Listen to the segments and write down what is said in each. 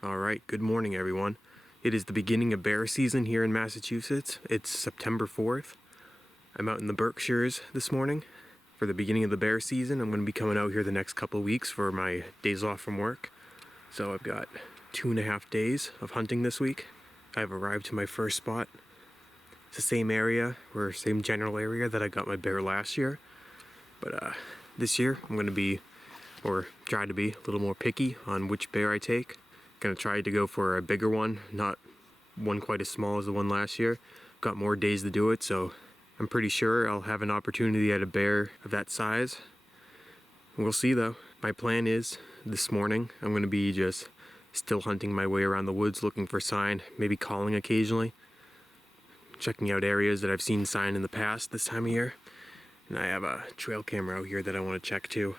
Alright, good morning everyone. It is the beginning of bear season here in Massachusetts. It's September 4th. I'm out in the Berkshires this morning for the beginning of the bear season. I'm going to be coming out here the next couple of weeks for my days off from work. So I've got 2.5 days of hunting this week. I've arrived to my first spot. It's the same area, or same general area that I got my bear last year. But this year I'm going to be, or try to be, a little more picky on which bear I take. Gonna try to go for a bigger one, not one quite as small as the one last year. Got more days to do it, so I'm pretty sure I'll have an opportunity at a bear of that size. We'll see though. My plan is, this morning, I'm gonna be just still hunting my way around the woods looking for sign, maybe calling occasionally. Checking out areas that I've seen sign in the past this time of year. And I have a trail camera out here that I wanna check too.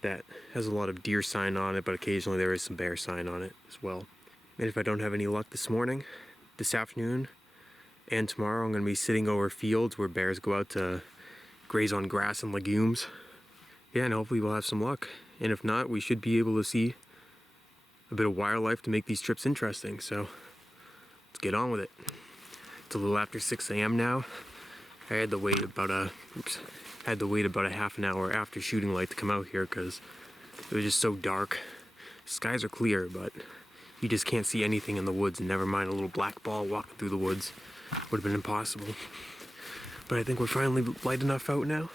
That has a lot of deer sign on it, but occasionally there is some bear sign on it as well. And if I don't have any luck this morning, this afternoon, and tomorrow, I'm going to be sitting over fields where bears go out to graze on grass and legumes. Yeah, and hopefully we'll have some luck. And if not, we should be able to see a bit of wildlife to make these trips interesting. So let's get on with it. It's a little after 6 a.m. now. I had to wait about a half an hour after shooting light to come out here because it was just so dark. Skies are clear, but you just can't see anything in the woods, and never mind a little black ball walking through the woods. Would have been impossible. But I think we're finally light enough out now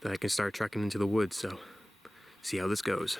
that I can start trekking into the woods, so see how this goes.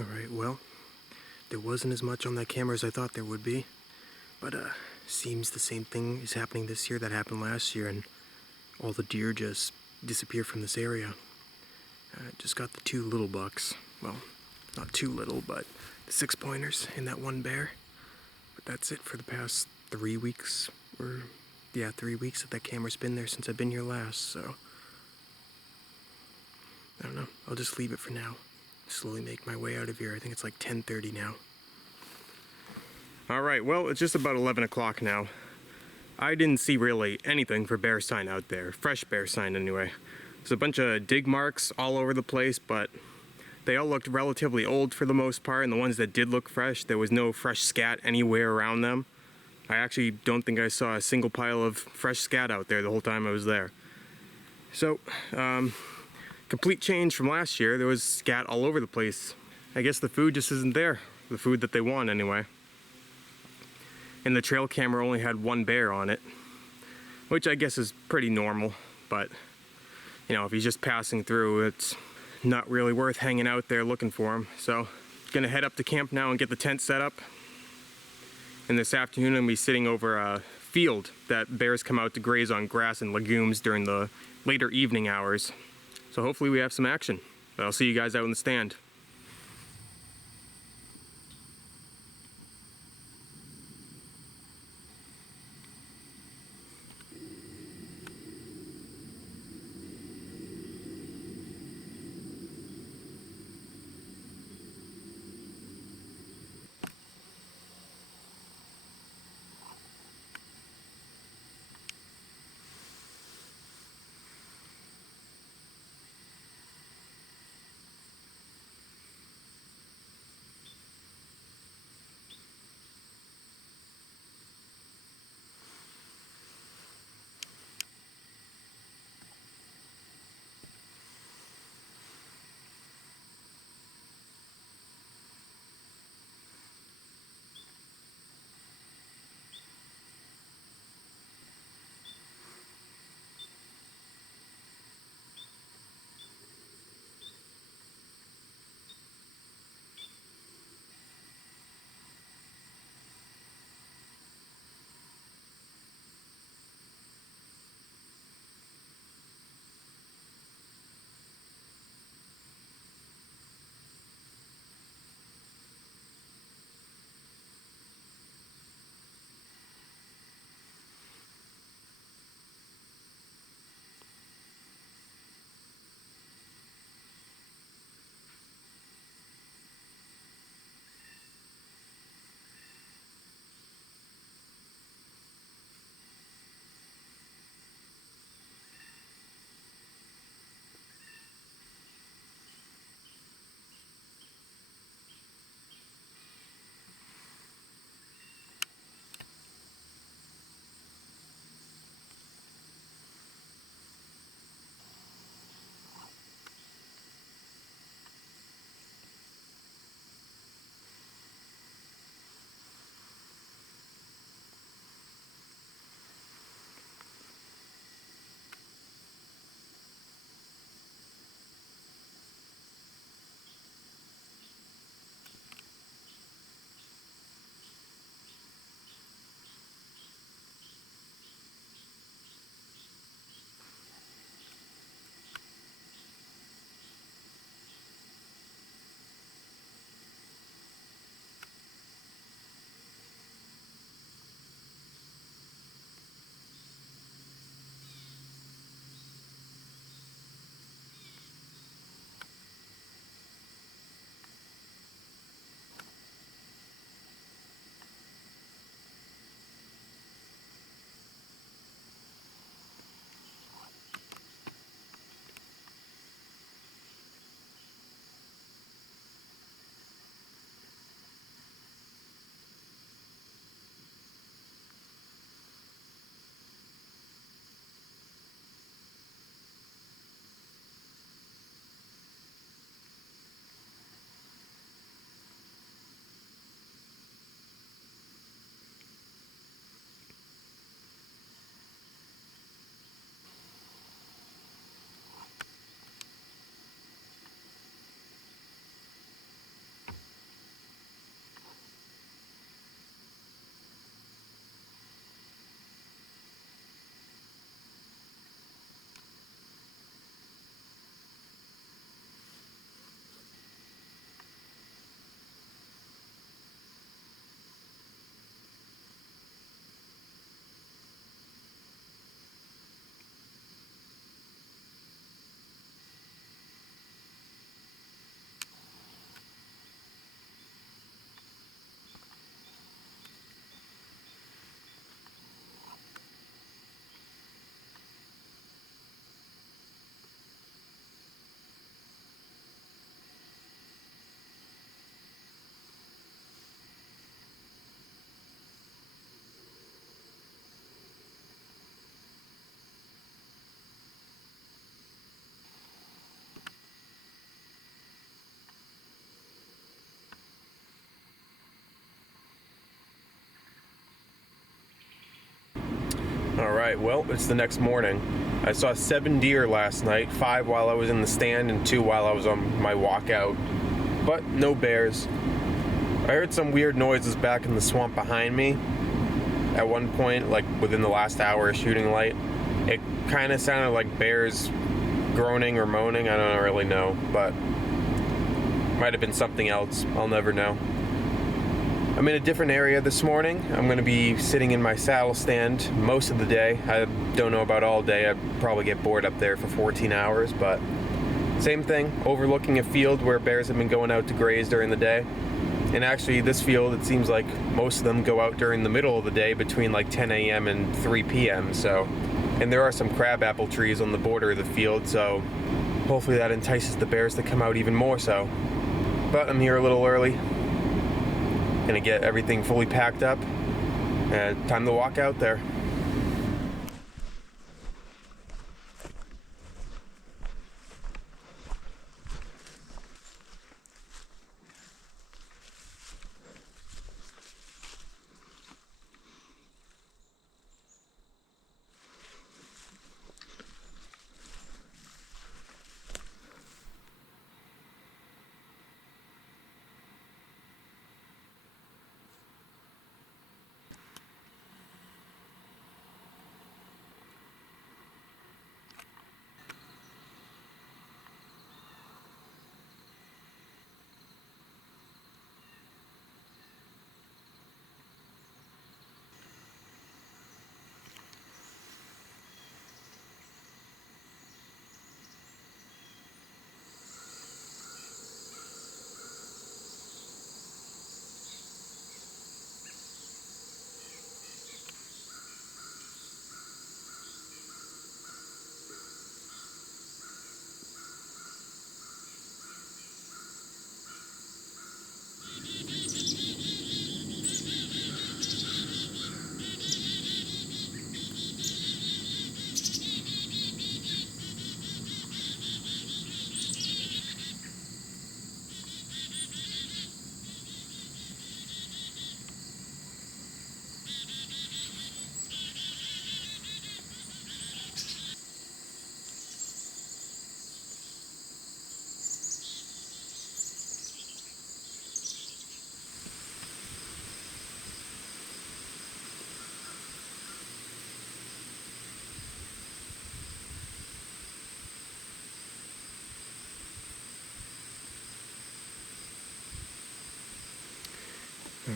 Alright, well, there wasn't as much on that camera as I thought there would be, but seems the same thing is happening this year that happened last year, and all the deer just disappear from this area. Just got the 2 little bucks. Well, not too little, but the 6-pointers and that 1 bear. But that's it for the past 3 weeks, or yeah, 3 weeks that camera's been there since I've been here last, so I don't know, I'll just leave it for now. Slowly make my way out of here. I think it's like 10:30 now. Alright, well, it's just about 11 o'clock now. I didn't see really anything for bear sign out there, fresh bear sign anyway. There's a bunch of dig marks all over the place, but they all looked relatively old for the most part, and the ones that did look fresh, there was no fresh scat anywhere around them. I actually don't think I saw a single pile of fresh scat out there the whole time I was there. So, complete change from last year. There was scat all over the place. I guess the food just isn't there. The food that they want anyway. And the trail camera only had 1 bear on it, which I guess is pretty normal, but you know, if he's just passing through, it's not really worth hanging out there looking for him. So, gonna head up to camp now and get the tent set up. And this afternoon I'm gonna be sitting over a field that bears come out to graze on grass and legumes during the later evening hours. So hopefully we have some action. But I'll see you guys out in the stand. Alright, well, it's the next morning. I saw 7 deer last night, 5 while I was in the stand and 2 while I was on my walkout. But no bears. I heard some weird noises back in the swamp behind me. At one point, like within the last hour of shooting light, it kind of sounded like bears groaning or moaning. I don't really know, but might have been something else. I'll never know. I'm in a different area this morning. I'm going to be sitting in my saddle stand most of the day. I don't know about all day. I'd probably get bored up there for 14 hours, but same thing, overlooking a field where bears have been going out to graze during the day. And actually, this field, it seems like most of them go out during the middle of the day between like 10 a.m. and 3 p.m. So, and there are some crabapple trees on the border of the field, so hopefully that entices the bears to come out even more so. But I'm here a little early. Gonna get everything fully packed up. Time to walk out there.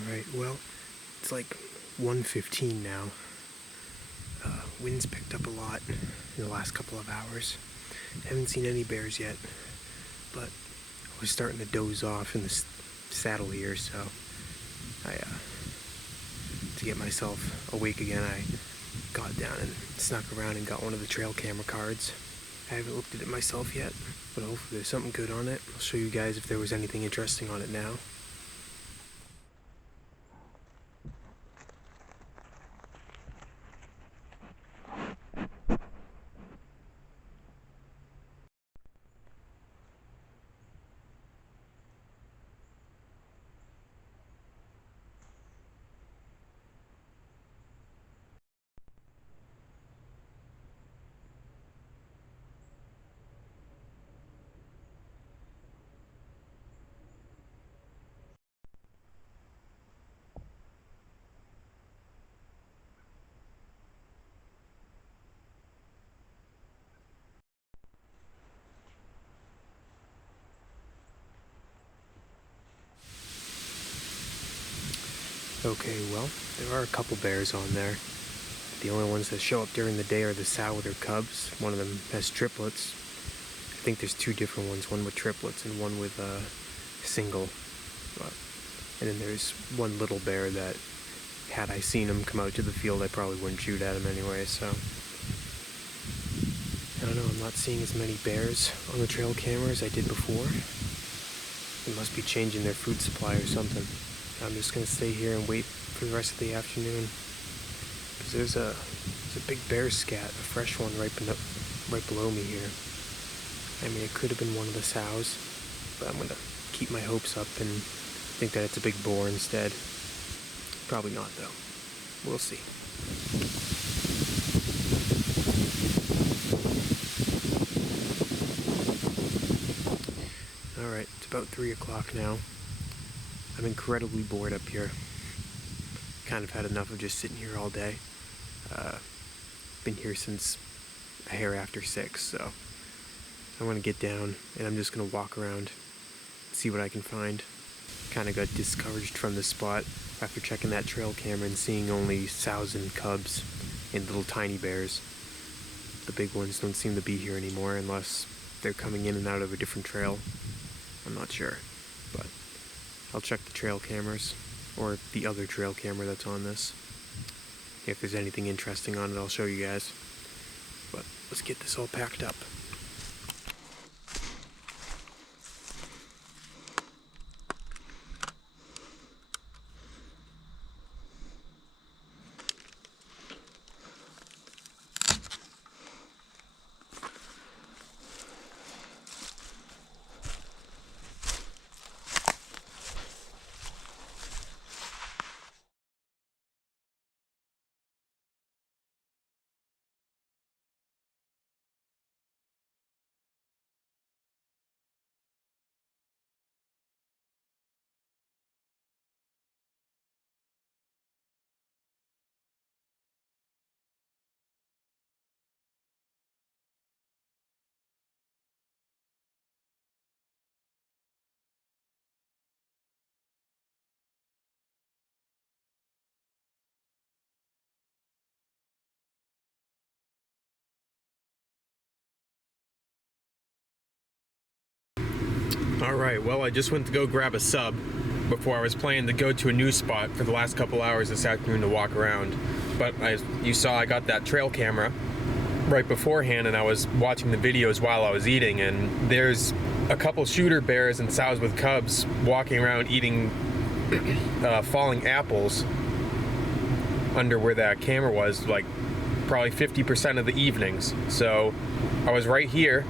Alright, well, it's like 1:15 now. Wind's picked up a lot in the last couple of hours. Haven't seen any bears yet, but I was starting to doze off in the saddle here, so to get myself awake again, I got down and snuck around and got one of the trail camera cards. I haven't looked at it myself yet, but hopefully there's something good on it. I'll show you guys if there was anything interesting on it now. Okay, well, there are a couple bears on there. The only ones that show up during the day are the sow with her cubs. One of them has triplets. I think there's 2 different ones, one with triplets and one with single. And then there's one little bear that, had I seen him come out to the field, I probably wouldn't shoot at him anyway, so. I don't know, I'm not seeing as many bears on the trail camera as I did before. They must be changing their food supply or something. I'm just going to stay here and wait for the rest of the afternoon. Because there's a big bear scat, a fresh one right below me here. I mean, it could have been one of the sows, but I'm going to keep my hopes up and think that it's a big boar instead. Probably not, though. We'll see. Alright, it's about 3 o'clock now. I'm incredibly bored up here. Kind of had enough of just sitting here all day. Been here since a hair after 6, so I want to get down and I'm just going to walk around, see what I can find. Kind of got discouraged from this spot after checking that trail camera and seeing only sows and cubs and little tiny bears. The big ones don't seem to be here anymore unless they're coming in and out of a different trail. I'm not sure, but I'll check the trail cameras, or the other trail camera that's on this. If there's anything interesting on it, I'll show you guys. But let's get this all packed up. Alright, well, I just went to go grab a sub before I was planning to go to a new spot for the last couple hours this afternoon to walk around. But you saw I got that trail camera right beforehand and I was watching the videos while I was eating, and there's a couple shooter bears and sows with cubs walking around eating falling apples under where that camera was, like probably 50% of the evenings. So I was right here.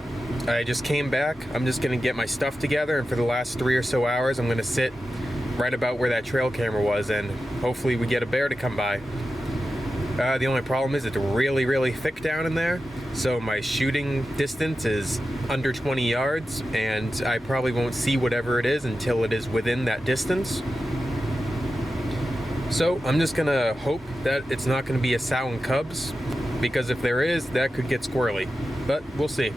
I just came back. I'm just gonna get my stuff together, and for the last 3 or so hours I'm gonna sit right about where that trail camera was, and hopefully we get a bear to come by. The only problem is it's really thick down in there, so my shooting distance is under 20 yards, and I probably won't see whatever it is until it is within that distance. So I'm just gonna hope that it's not gonna be a sow and cubs, because if there is, that could get squirrely, but we'll see.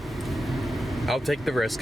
I'll take the risk.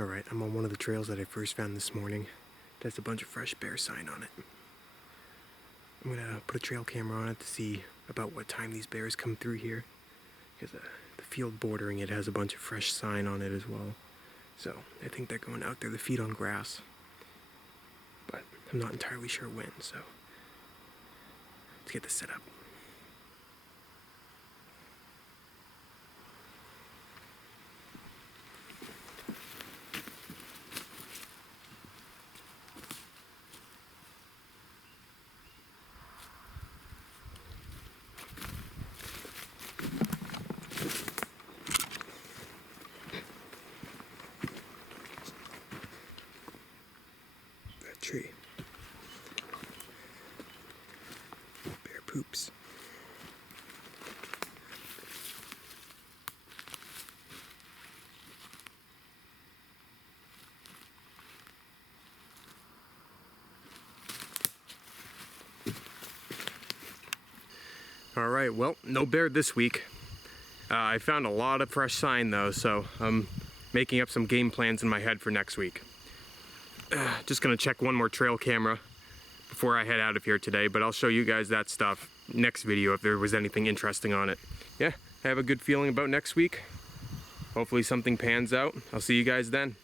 Alright, I'm on one of the trails that I first found this morning. It has a bunch of fresh bear sign on it. I'm gonna put a trail camera on it to see about what time these bears come through here. Because the field bordering it has a bunch of fresh sign on it as well. So I think they're going out there to feed on grass. But I'm not entirely sure when, so let's get this set up. Tree. Bear poops. All right, well, no bear this week. I found a lot of fresh sign though, so I'm making up some game plans in my head for next week. Just gonna check one more trail camera before I head out of here today, but I'll show you guys that stuff next video if there was anything interesting on it. Yeah, I have a good feeling about next week. Hopefully something pans out. I'll see you guys then.